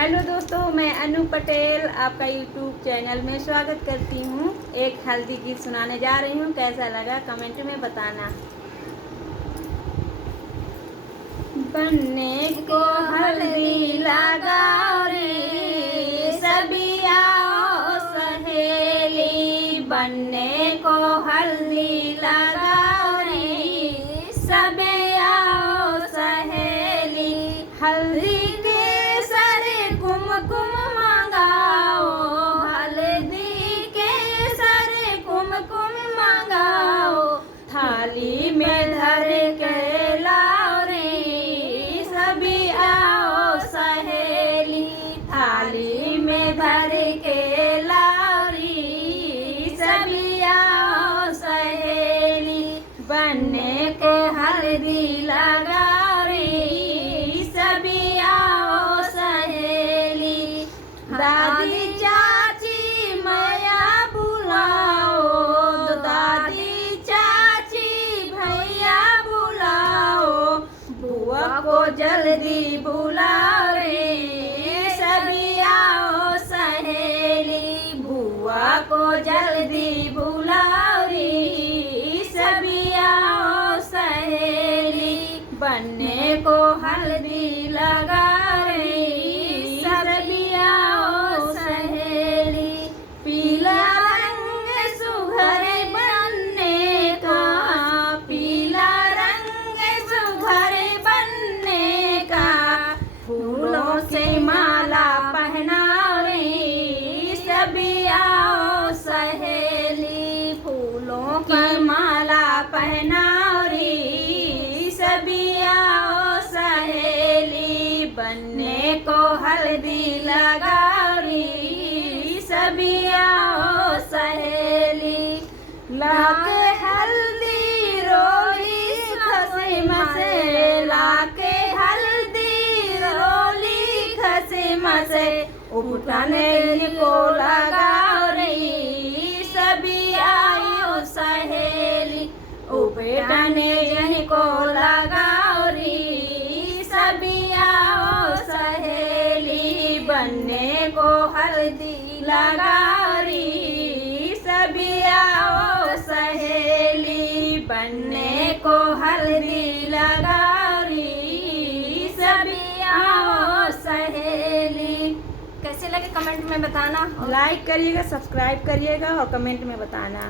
Hello दोस्तों, मैं अनु पटेल आपका यूट्यूब चैनल में स्वागत करती हूँ। एक हल्दी गीत सुनाने जा रही हूँ, कैसा लगा कमेंट में बताना। बनने को हल्दी लगाओ रे सभी आओ सहेली, बनने को हल्दी लगाओ रे सभी आओ सहेली। हल्दी कुमकुम मंगाओ, हल्दी के सरे कुमकुम मंगाओ, थाली में धर के लाओ रे सभी आओ सहेली, थाली में भर के लाओ रे सभी आओ सहेली। बनने को हल्दी लगाओ रे सभी आओ सहेली। दादी चाची मैया बुलाओ, दादी चाची भैया बुलाओ, बुआ को जल्दी बुलाओ रे सभी आओ सहेली, बुआ को जल्दी बुलाओ रे सभी आओ सहेली। बनने को हल्दी लगा रे सभी आओ सहेली। पीला रंग सुघर बनने का, पीला रंग सुघर बनने का, फूलों से माला पहनाओ रे सभी आओ सहेली, फूलों की माला पहनाओ रे सभी आओ सहेली। बनने को हल्दी लगाओ रे सभी आओ सहेली। लाके हल्दी रोली खसे मसे, लाके हल्दी रोली खसे मसे, उठाने को लगाओ रे सभी आओ सहेली, उठाने को लगाओ रे सभी आओ सहेली। बनने को हल्दी लगाओ रे सभी आओ सहेली, बनने को हल्दी लगाओ रे सभी आओ सहेली। कैसे लगे कमेंट में बताना। लाइक करिएगा, सब्सक्राइब करिएगा और कमेंट में बताना।